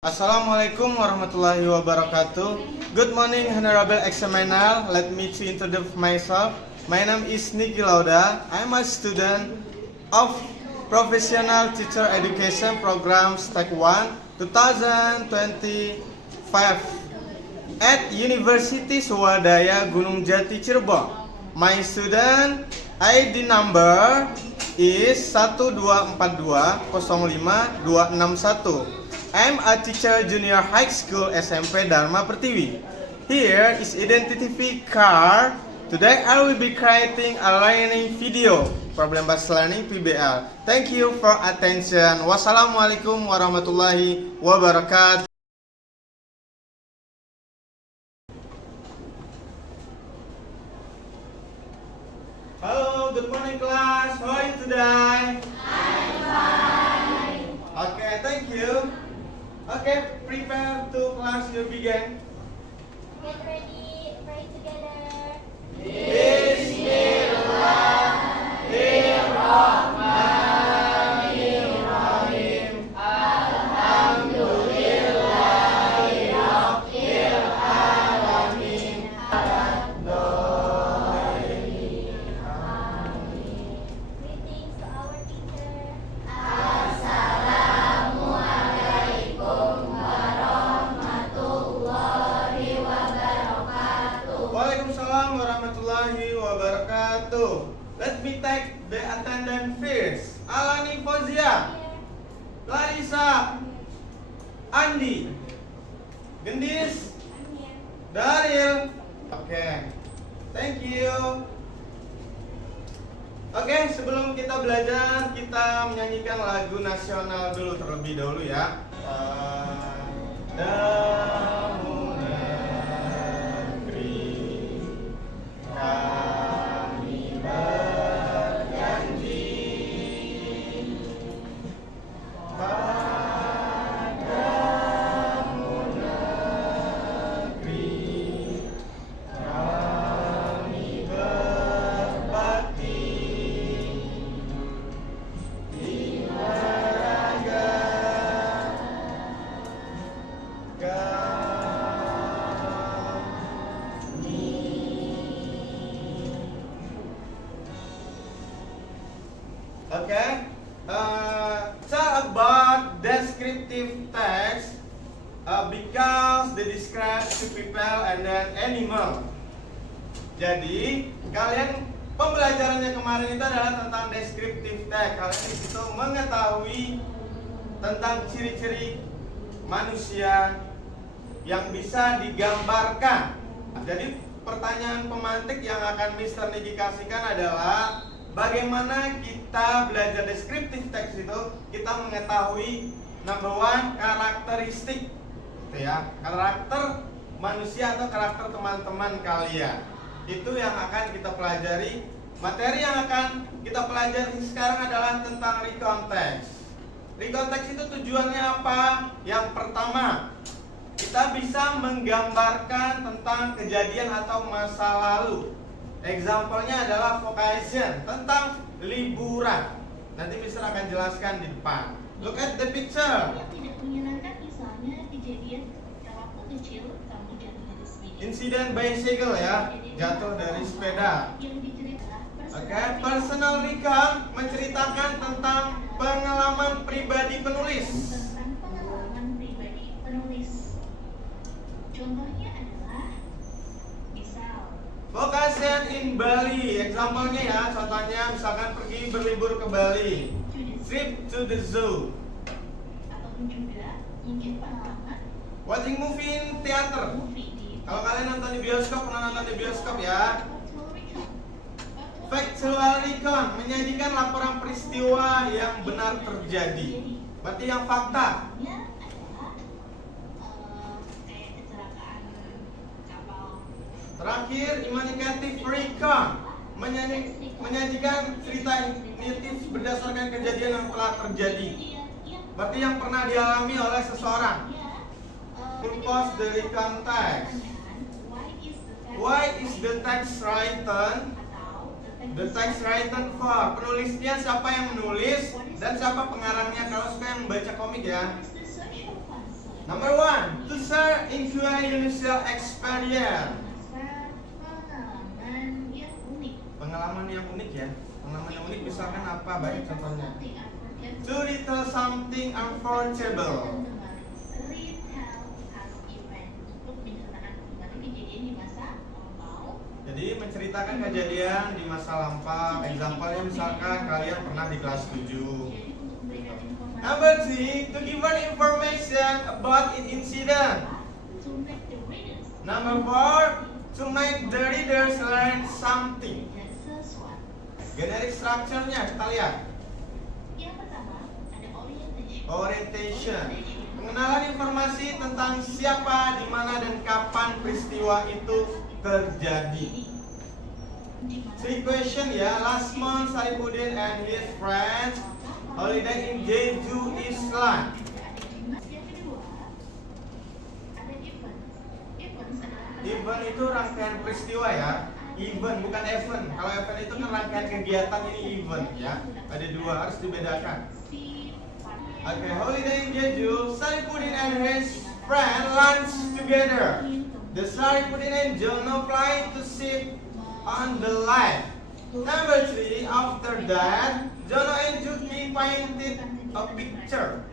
Assalamualaikum warahmatullahi wabarakatuh. Good morning, Honorable Examiner. Let me to introduce myself. My name is Niki Lauda. I'm a student of Professional Teacher Education Program Step 1 2025 at University Swadaya Gunung Jati Cirebon. My student ID number is 124205261. I'm a teacher junior high school SMP Dharma Pertiwi. Here is identity card. Today I will be creating a learning video, problem based learning PBL. Thank you for attention. Wassalamualaikum warahmatullahi wabarakatuh. Hello, good morning class. How are you today? I'm fine. Okay, thank you. Okay, prepare to class you begin. Get ready, pray together. Bismillahirrahmanirrahim. Alhamdulillahirabbil alamin. Greetings to our teacher. Waalaikumsalam warahmatullahi wabarakatuh. Let me take the attendance first. Alani Fauzia, Larissa, Andi, Gendis, I'm here. Daril. Oke, thank you. Oke, sebelum kita belajar, kita menyanyikan lagu nasional dulu terlebih dahulu ya. Padamu negeri kami berjanji, padamu negeri kami berbakti, di raga Okay, talk about descriptive text because they describe two people and then animal. Jadi kalian pembelajarannya kemarin itu adalah tentang descriptive text. Kalian di situ mengetahui tentang ciri-ciri manusia yang bisa digambarkan. Jadi pertanyaan pemantik yang akan Mr. Niki kasihkan adalah bagaimana kita belajar descriptive text itu kita mengetahui number one karakteristik, gitu ya, karakter manusia atau karakter teman-teman kalian. Itu yang akan kita pelajari. Materi yang akan kita pelajari sekarang adalah tentang recontext. Recontext itu tujuannya apa? Yang pertama, kita bisa menggambarkan tentang kejadian atau masa lalu. Example-nya adalah vacation, tentang liburan. Nanti Mister akan jelaskan di depan. Look at the picture. Yang tidak menyenangkan misalnya kejadian ketika waktu kecil kamu jatuh dari sepeda. Insiden bicycle ya, jatuh dari sepeda. Yang diceritakan Oke, personal recount menceritakan tentang pengalaman pribadi penulis. tentang pengalaman pribadi penulis. Contohnya adalah misal Vacation in Bali, example-nya ya, contohnya misalkan pergi berlibur ke Bali. Trip to the zoo. ataupun juga mungkin pengalaman Watching movie in theater. movie di Kalau kalian nonton di bioskop, pernah nonton di bioskop ya. virtual recount. Factual recount menyajikan laporan peristiwa yang benar terjadi. Berarti yang fakta. Contohnya adalah kayak kecelakaan kapal. Terakhir, imaginative recount menyajikan cerita intuitif berdasarkan kejadian yang telah terjadi. Berarti yang pernah dialami oleh seseorang. Purpose the recount text. Why is the text written? The text written for. Penulisnya siapa yang menulis dan siapa pengarangnya. Kalau suka yang membaca komik ya. What is the social concept? Nomor enjoy unusual experience. Masa pengalaman yang unik. Pengalaman yang unik ya. Pengalaman yang unik misalkan apa? Banyak contohnya. Something unforgettable. To retell something unforgettable. Retell past event untuk menceritakan kembali kejadian di masa lampau. Jadi menceritakan kejadian di masa lampau. Example-nya misalkan kalian pernah di kelas 7. Jadi untuk memberikan informasi. Number 3, to give an information about an incident. To make the readers Number 4, to make the readers learn something. dan sesuatu. Generic structure-nya kita lihat. Yang pertama ada orientation. Orientation. Pengenalan informasi tentang siapa, di mana dan kapan peristiwa itu terjadi. Three question ya. Last month Saifuddin and his friends holiday in Jeju Island. Yang kedua ada event. Events adalah Event itu rangkaian peristiwa ya. Event bukan event. Kalau event itu kan rangkaian kegiatan, ini event ya. Ada dua, harus dibedakan. Oke, holiday in Jeju. Saifuddin and his friend lunch together. The Saifuddin and Jono flying to ship on the line. Number 3, after that, Jono and Juki painted a picture.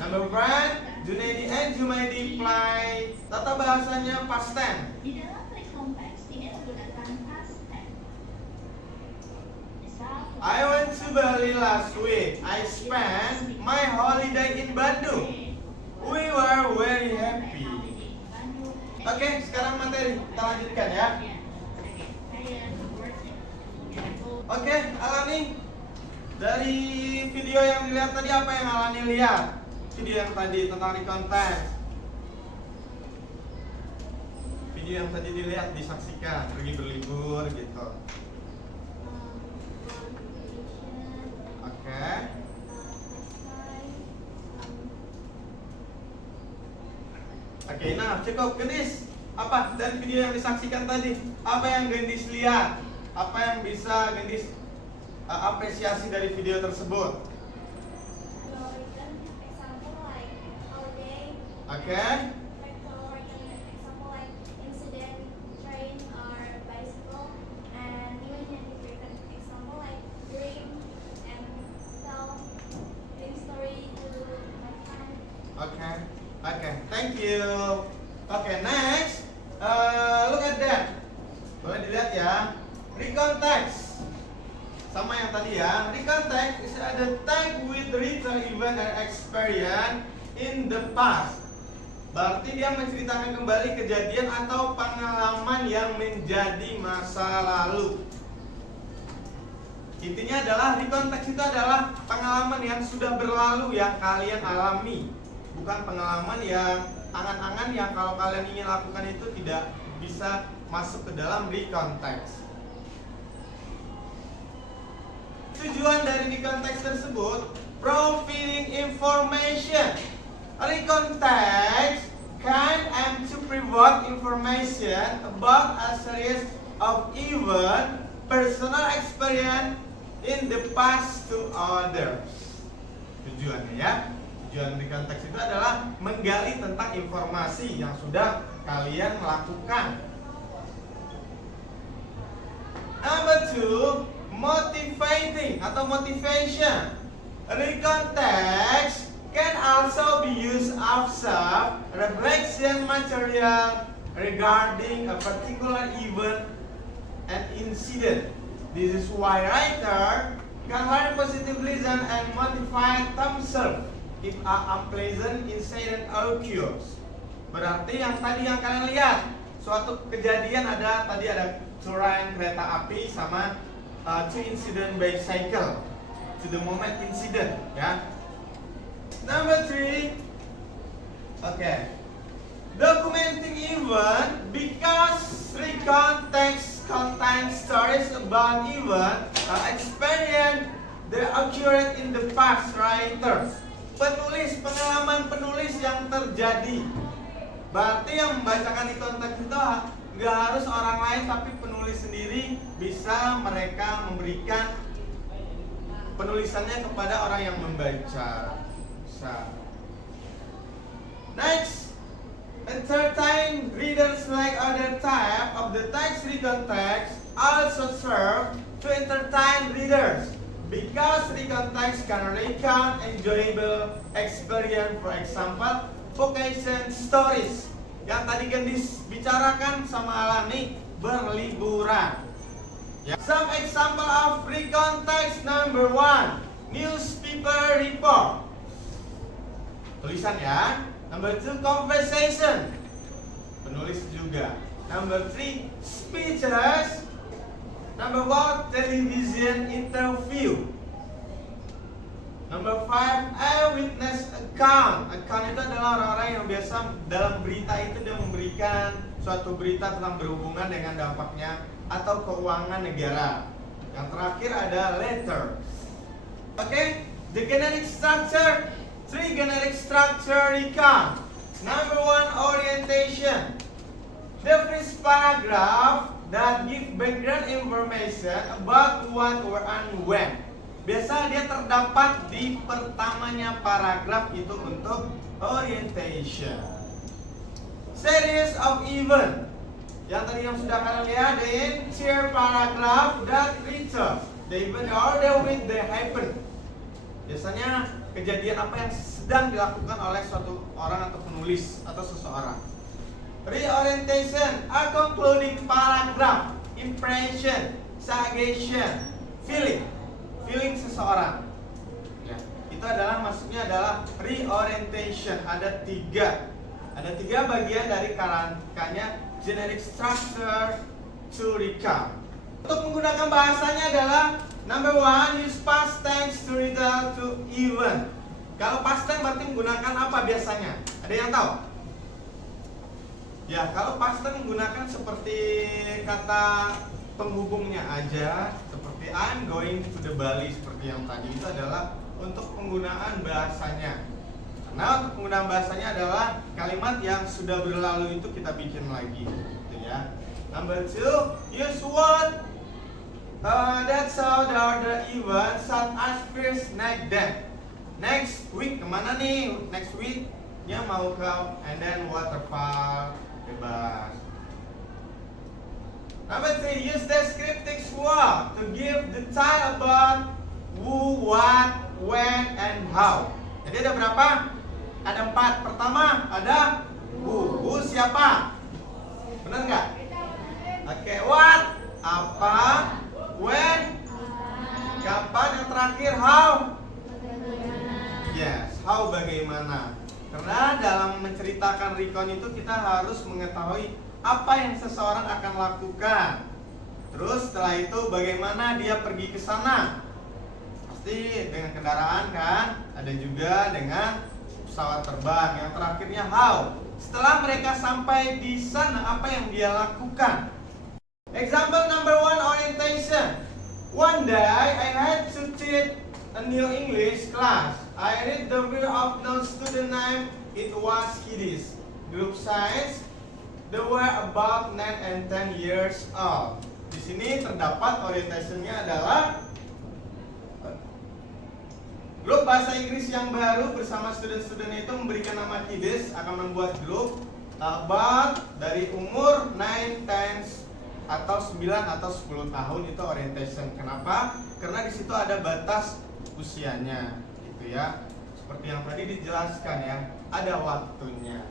Number 1, Junaidi and Jumaidi play. Tata bahasanya past tense. Di dalam teks konteks ini menggunakan past tense. Misal, I went to Bali last week. I spent my holiday in Bandung. We were very happy. Oke, sekarang materi kita lanjutkan ya. Oke, Alani, dari video yang dilihat tadi apa yang Alani lihat? Video yang tadi tentang recontext. Video yang tadi dilihat, disaksikan, pergi berlibur gitu. Oke. Oke, nah cukup. Gendis, apa dari video yang disaksikan tadi? Apa yang Gendis lihat? Apa yang bisa Gendis apresiasi dari video tersebut? Oke. Oke. Oke, thank you. Oke, next. Look at that. Boleh dilihat ya. Recontext. Sama yang tadi ya. Recontext is the tag with written event and experience in the past. Berarti dia menceritakan kembali kejadian atau pengalaman yang menjadi masa lalu. Intinya adalah recontext itu adalah pengalaman yang sudah berlalu yang kalian alami, bukan pengalaman yang angan-angan yang kalau kalian ingin lakukan itu tidak bisa masuk ke dalam recontext. Tujuan dari recontext tersebut, providing information. Recontext can aim to provide information about a series of event, personal experience in the past to others. Tujuannya ya. Tujuan recontext itu adalah menggali tentang informasi yang sudah kalian lakukan. Number 2, motivating atau motivation. Recontext can also be used as self-reflection material regarding a particular event and incident. This is why writer can learn positive lesson and motivate themselves if a unpleasant incident occurs. Berarti yang tadi yang kalian lihat, suatu kejadian ada curahan kereta api sama two incident bicycle, to the moment incident ya. Number 3, okay, documenting event because recontext contains stories about event experience that occurred in the past. Writers, pengalaman penulis yang terjadi. Berarti yang membacakan recontext itu nggak harus orang lain, tapi penulis sendiri bisa mereka memberikan penulisannya kepada orang yang membaca. Next, entertain readers like other type of the text recon text also serve to entertain readers because recon text can recount enjoyable experience, for example, vacation stories yang tadi Gendis bicarakan sama Alani, berliburan. Ya. Some example of recon text number 1, newspaper report. Tulisan ya. Number 2, conversation. Penulis juga. Number 3, speeches. Number 4, television interview. Number 5, eyewitness account. Account itu adalah orang-orang yang biasa dalam berita itu dia memberikan suatu berita tentang berhubungan dengan dampaknya atau keuangan negara. Yang terakhir ada letter. Okay, the generic structure. 3 generic structure recount. Number 1, orientation. The first paragraph that give background information about what, where, and when. Biasa dia terdapat di pertamanya paragraf itu untuk orientation. Series of event. Yang tadi yang sudah kalian lihat, the entire paragraph that reaches the event or the with the happen. Biasanya kejadian apa yang sedang dilakukan oleh suatu orang atau penulis atau seseorang. Reorientation, a concluding paragraph, impression, suggestion, feeling seseorang. Ya, itu adalah maksudnya adalah reorientation. Ada tiga bagian dari kerangkanya generic structure to recount. Untuk menggunakan bahasanya adalah number 1, use past tense to refer to event. Kalau past tense berarti menggunakan apa biasanya? Ada yang tahu? Ya, kalau past tense menggunakan seperti kata penghubungnya aja, seperti I'm going to the Bali seperti yang tadi, itu adalah untuk penggunaan bahasanya. Nah, untuk penggunaan bahasanya adalah kalimat yang sudah berlalu itu kita bikin lagi, gitu ya. Number 2, use what that's how the other event such as first, next, then. Next week kemana nih? Next week dia mau ke and then waterfall, bebas. Number 3, use descriptive word to give detail about who, what, when, and how. Jadi ada berapa? Ada 4. Pertama ada who. Who siapa? Benar nggak? Oke, what? Apa? When? Kapan? Yang terakhir how? Yes, how bagaimana? Karena dalam menceritakan recon itu kita harus mengetahui apa yang seseorang akan lakukan. Terus setelah itu bagaimana dia pergi ke sana? Pasti dengan kendaraan kan? Ada juga dengan pesawat terbang. Yang terakhirnya how. Setelah mereka sampai di sana, apa yang dia lakukan? Example number 1, orientation. One day I had to teach a new English class. I read the will of no student name. It was kiddies. Group size. They were about 9 and 10 years old. Di sini terdapat orientationnya adalah grup bahasa Inggris yang baru bersama student-student itu memberikan nama kiddies, akan membuat grup about dari umur 9, 10 atau 9 atau 10 tahun itu orientation. Kenapa? Karena di situ ada batas usianya, gitu ya. Seperti yang tadi dijelaskan ya, ada waktunya.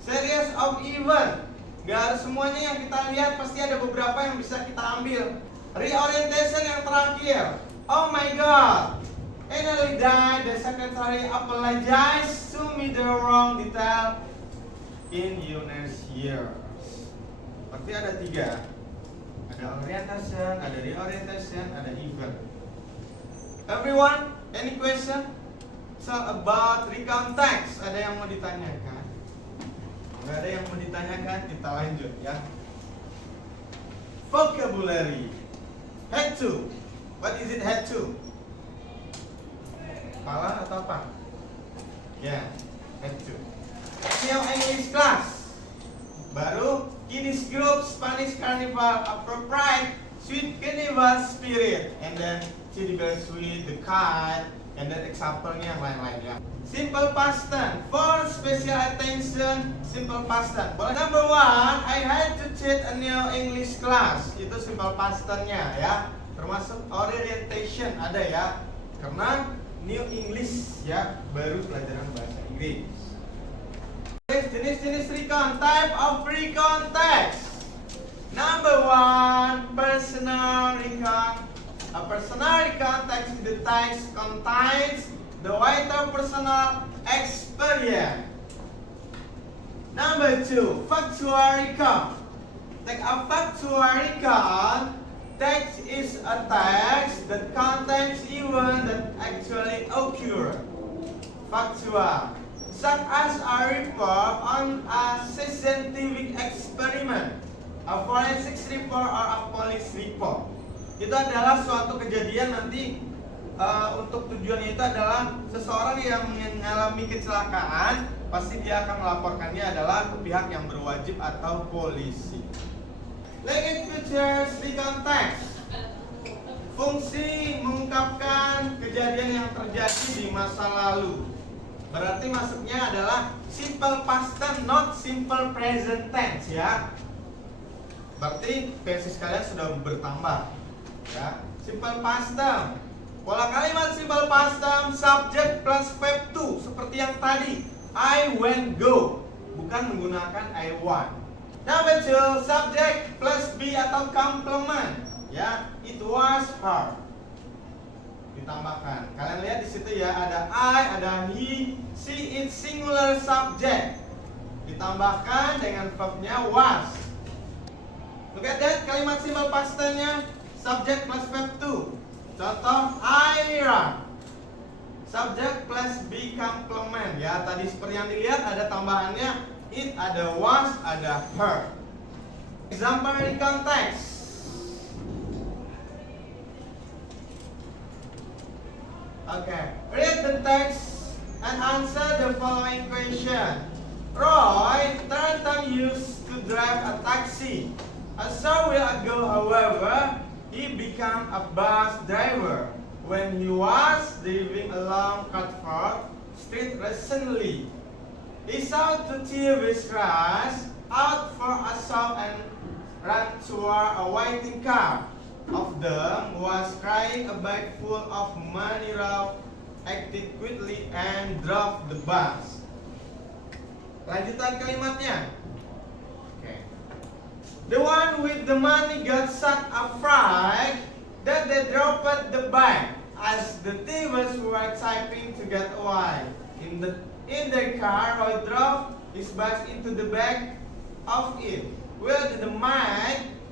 Series of event. Gak harus semuanya yang kita lihat, pasti ada beberapa yang bisa kita ambil. Reorientation yang terakhir. Oh my god, Anally died, the secretary apologized to me the wrong detail in Yunes years. Berarti ada 3. Ada orientation, ada reorientation, ada event. Everyone, any question? So about recount text, ada yang mau ditanyakan? Nggak ada yang mau ditanyakan, kita lanjut ya. Vocabulary. Head to. What is it head to? Kepala atau apa? Ya, head to. New English class. Baru Kiddies group, Spanish carnival, appropriate, sweet carnival spirit, and then Teddy bear sweet, the kite, and then example-nya yang lain-lain ya. Simple past tense. For special attention, simple past tense. Number one, I had to take a new English class. Itu simple past tense-nya ya. Termasuk orientation ada ya. Karena new English ya, baru pelajaran bahasa Inggris. Jenis-jenis recon, type of recon text. Number one, personal recon. A personal recon text is the text contains the vital personal experience. Number two, factual recon. Take a factual recon. Text is a text that contains events that actually occur. Factual, such as a report on a scientific experiment, a forensic report, or a police report. Itu adalah suatu kejadian nanti untuk tujuannya itu adalah seseorang yang mengalami kecelakaan, pasti dia akan melaporkannya adalah ke pihak yang berwajib atau polisi. Language features recon text. Fungsi mengungkapkan kejadian yang terjadi di masa lalu. Berarti maksudnya adalah simple past tense, not simple present tense ya. Berarti tenses kalian sudah bertambah ya. Simple past tense. Pola kalimat simple past tense, subject plus verb to, seperti yang tadi. I went, go, bukan menggunakan I want. Number two, subject plus be atau complement ya. It was her. Ditambahkan. Kalian lihat di situ ya, ada I, ada he, she, it singular subject. Ditambahkan dengan verbnya was. Look at that, kalimat simple past tense-nya subject plus verb to. Contoh, I run. Subject plus be complement ya. Tadi seperti yang dilihat ada tambahannya it, ada was, ada her. Example recon text. Okay, read the text and answer the following question. Roy Thornton used to drive a taxi. A short while ago, however, he became a bus driver when he was driving along Catford Street recently. He saw two thieves rush out for a shop and ran toward a waiting car. Of them was carrying a bag full of money. Ralph acted quickly and drove the bus. Lanjutan kalimatnya. Okay. The one with the money got such afraid that they dropped the bag as the thieves were typing to get away. In their car, Roy drove his bus into the back of it. While the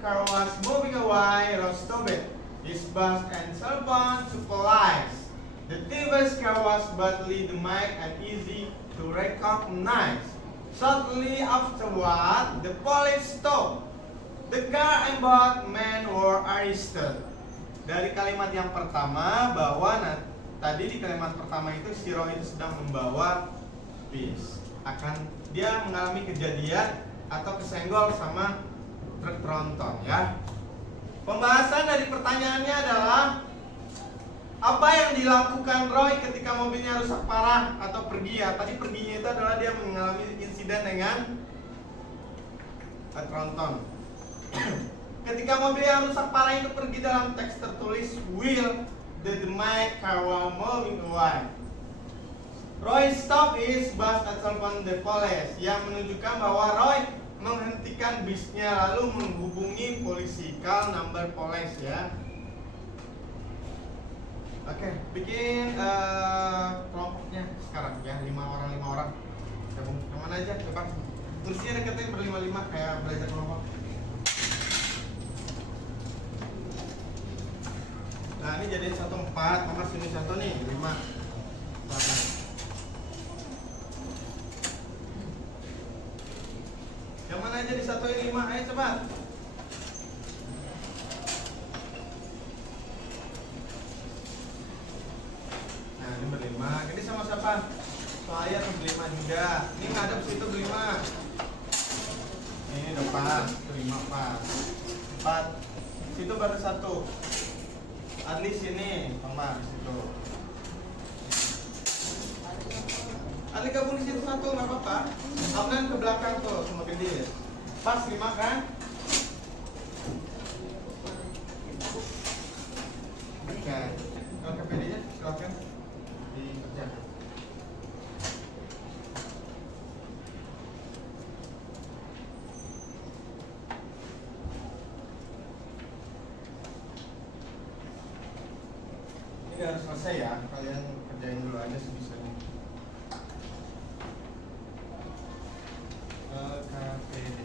car was moving away, Roy stopped his bus and cell phone to police. The thieves' car was badly damaged and easy to recognize. Shortly afterward, the police stopped. The car and both men were arrested. Dari kalimat yang pertama bahwa tadi di kalimat pertama itu si Roy itu sedang membawa bis. Dia mengalami kejadian atau kesenggol sama truk tronton ya. Pembahasan dari pertanyaannya adalah apa yang dilakukan Roy ketika mobilnya rusak parah atau pergi ya. Tadi perginya itu adalah dia mengalami insiden dengan tronton. Ketika mobil yang rusak parah itu pergi, dalam teks tertulis will the damaged car while moving away. Roy stop his bus at telephone the police, yang menunjukkan bahwa Roy menghentikan bisnya lalu menghubungi polisi. Call number police ya. Oke, bikin kelompoknya sekarang ya, 5 orang. Gabung kemana aja coba. Kursinya deketin berlima-lima kayak belajar kelompok. Nah ini jadi 1 4, mama sini 1 nih 5. Yang mana aja disatuin 5, ayo cepat. Nah ini berlima, ini sama siapa? Saya berlima juga. Ini ngadep situ berlima. Ini depan, berlima pas 4. Situ baru 1. Adli sini, sama di situ. Ali gabung di situ satu nggak apa-apa. Amnan ke belakang tuh sama Gendis. Pas 5 kan? Oke. Kalau KPD-nya silakan dikerjakan. Ini harus selesai ya. Kalian kerjain dulu aja sebisanya. KPD.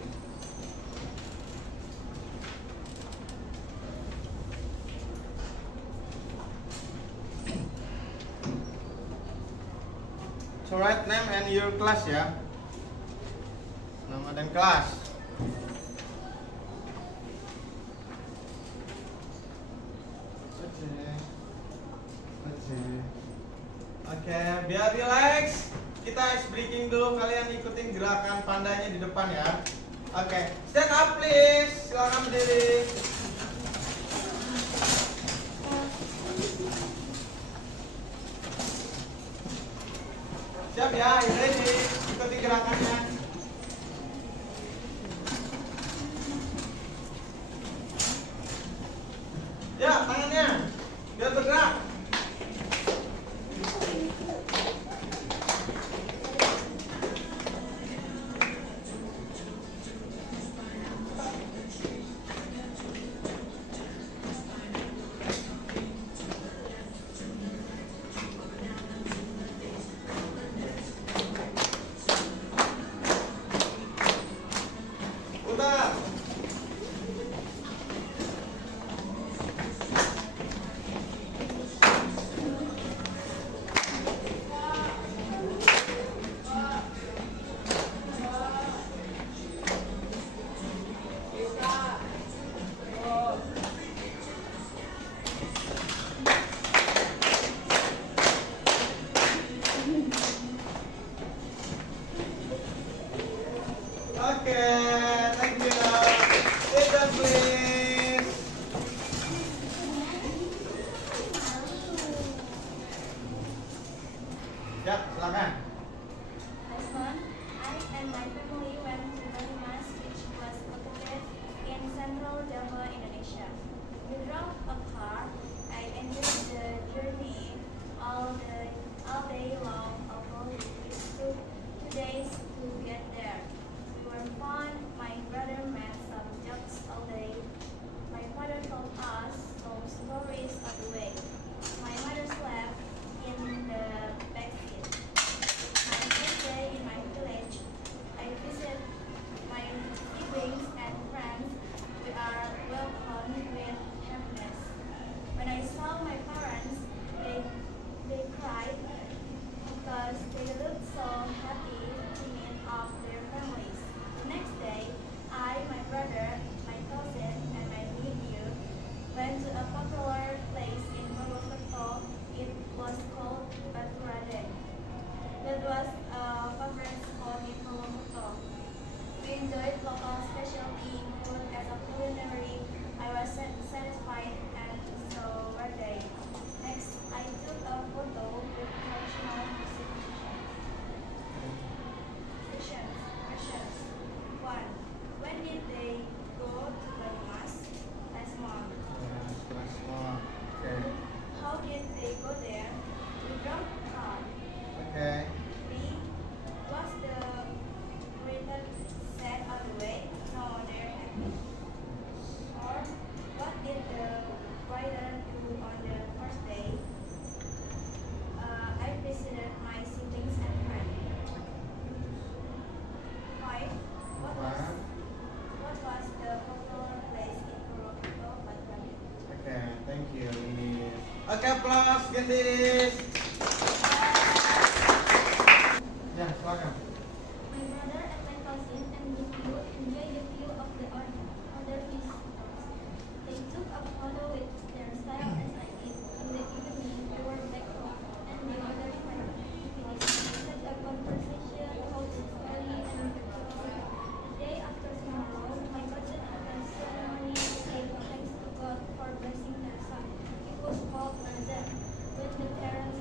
So write name and your class ya. Nama dan kelas. Oke, biar relax. Kita ice breaking dulu. Kalian ikutin gerakan pandanya di depan ya. Oke, stand up please. Silakan berdiri. Siap ya, you ready? Ikuti gerakannya. Ya, tangannya biar bergerak. Putar. Oke, thank you. Sit down please. Ya, silakan. Last month, I and my family went to Banyumas, which was located in central Java, Indonesia. We drove a car. I enjoyed the journey all day long, although it took 2 days to get there. We were fun. My brother made some jokes all day. My father told us some stories on the way. My mother slept in the back seat. My first day in my village, I visit my siblings and friends. We are welcomed with happiness. When I saw my parents, they cried because they looked so happy to meet up their families. The next day, I, my brother, my cousin, and my nephew went to a popular place in Mojokerto. It was called Baturade. That was a favorite spot in Mojokerto. We enjoyed local specialty food as a culinary. I was satisfied and so were they. Next, I took a photo with traditional music musicians. Questions. 1. When did they go to Banyumas? Last month. Kelas semua. Oke. How did they go there? We drove a car. Oke. 3. Was the waiter sad on the way? No, they're happy. 4. What did the waiter do on the first day? I visited my siblings and friends. 5. What was the popular place in Purwokerto, Baturade? Oke, thank you. Oke, applause, Gendis. Ya, silakan. My brother and my cousin and nephew enjoyed the view of the other visitors. They took a photo with their style as I did. In the evening, we were back home, and the other friends had a conversation about the story and the picture. The day after tomorrow, my cousin had a ceremony to say thanks to God for blessing their son. It was called Nazar. When the parents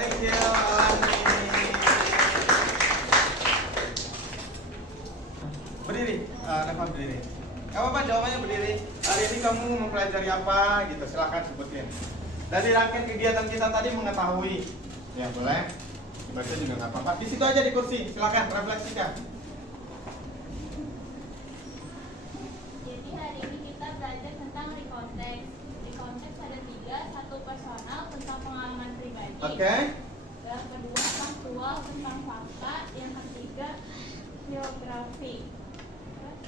Thank you, Alani. Berdiri, Reva berdiri. Gak apa-apa jawabannya berdiri. Hari ini kamu mempelajari apa gitu, silahkan sebutin. Dari rangkaian kegiatan kita tadi mengetahui. Ya boleh. Baca juga nggak apa-apa. Di situ aja di kursi, silahkan refleksikan. Jadi hari ini kita belajar tentang recontext. Recontext ada 3, satu personal tentang pengalaman pribadi. Oke. Yang kedua faktual tentang fakta. Yang ketiga biografi. Terus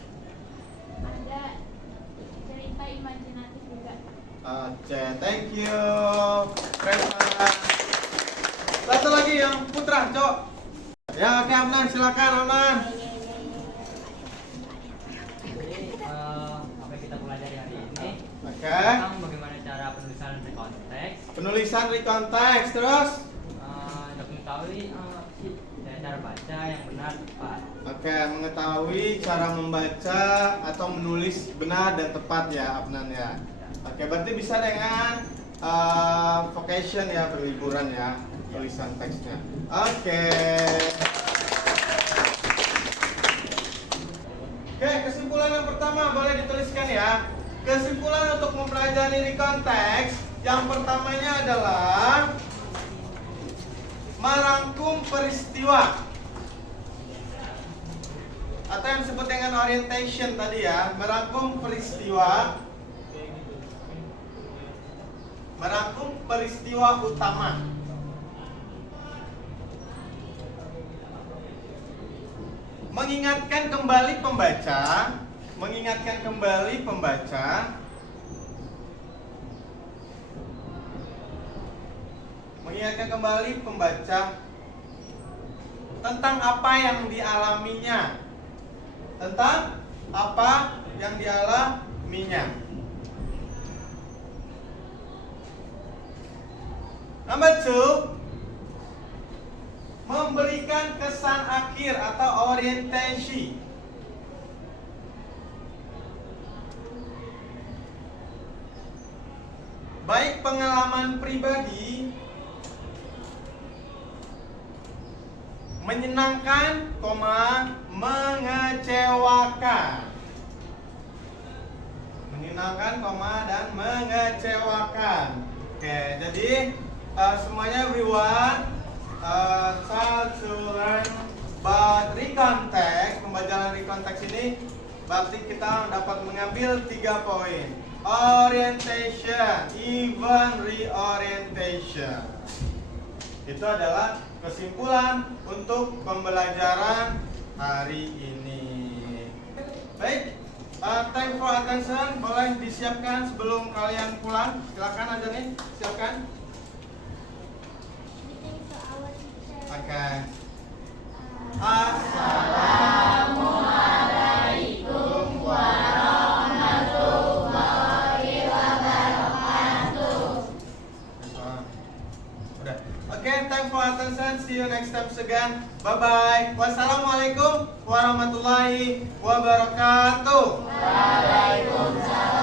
ada cerita imajinatif juga. Oke, thank you. Reva. Satu lagi yang Putra, Cok. Ya, oke Amnan, silakan Amnan. Jadi apa yang kita pelajari hari ini Oke. tentang bagaimana cara penulisan rekonteks, Penulisan rekonteks terus. untuk mengetahui cara baca yang benar tepat. Oke, mengetahui cara membaca atau menulis benar dan tepat ya, Afnan ya. Oke, berarti bisa dengan vocation ya, berliburan ya, tulisan teksnya. Oke. Oke, kesimpulan yang pertama boleh dituliskan ya. Kesimpulan untuk mempelajari rekonteks yang pertamanya adalah merangkum peristiwa atau yang disebut dengan orientation tadi ya, merangkum peristiwa utama. Mengingatkan kembali pembaca tentang apa yang dialaminya. Number 2, memberikan kesan akhir atau orientasi. Baik pengalaman pribadi, menyenangkan, mengecewakan. Dan mengecewakan. Oke, jadi semuanya everyone try to learn about recontext. Pembelajaran recontext ini berarti kita dapat mengambil 3 poin. Orientation, even reorientation. Itu adalah kesimpulan untuk pembelajaran hari ini. Baik, thank for attention. Boleh disiapkan sebelum kalian pulang. Silakan aja nih, silakan. Greeting to our teacher. Oke. Assalamualaikum warahmatullahi wabarakatuh. Udah. Oke, thank for attention. See you next time again. Bye bye. Wassalamualaikum warahmatullahi wabarakatuh. Waalaikumsalam.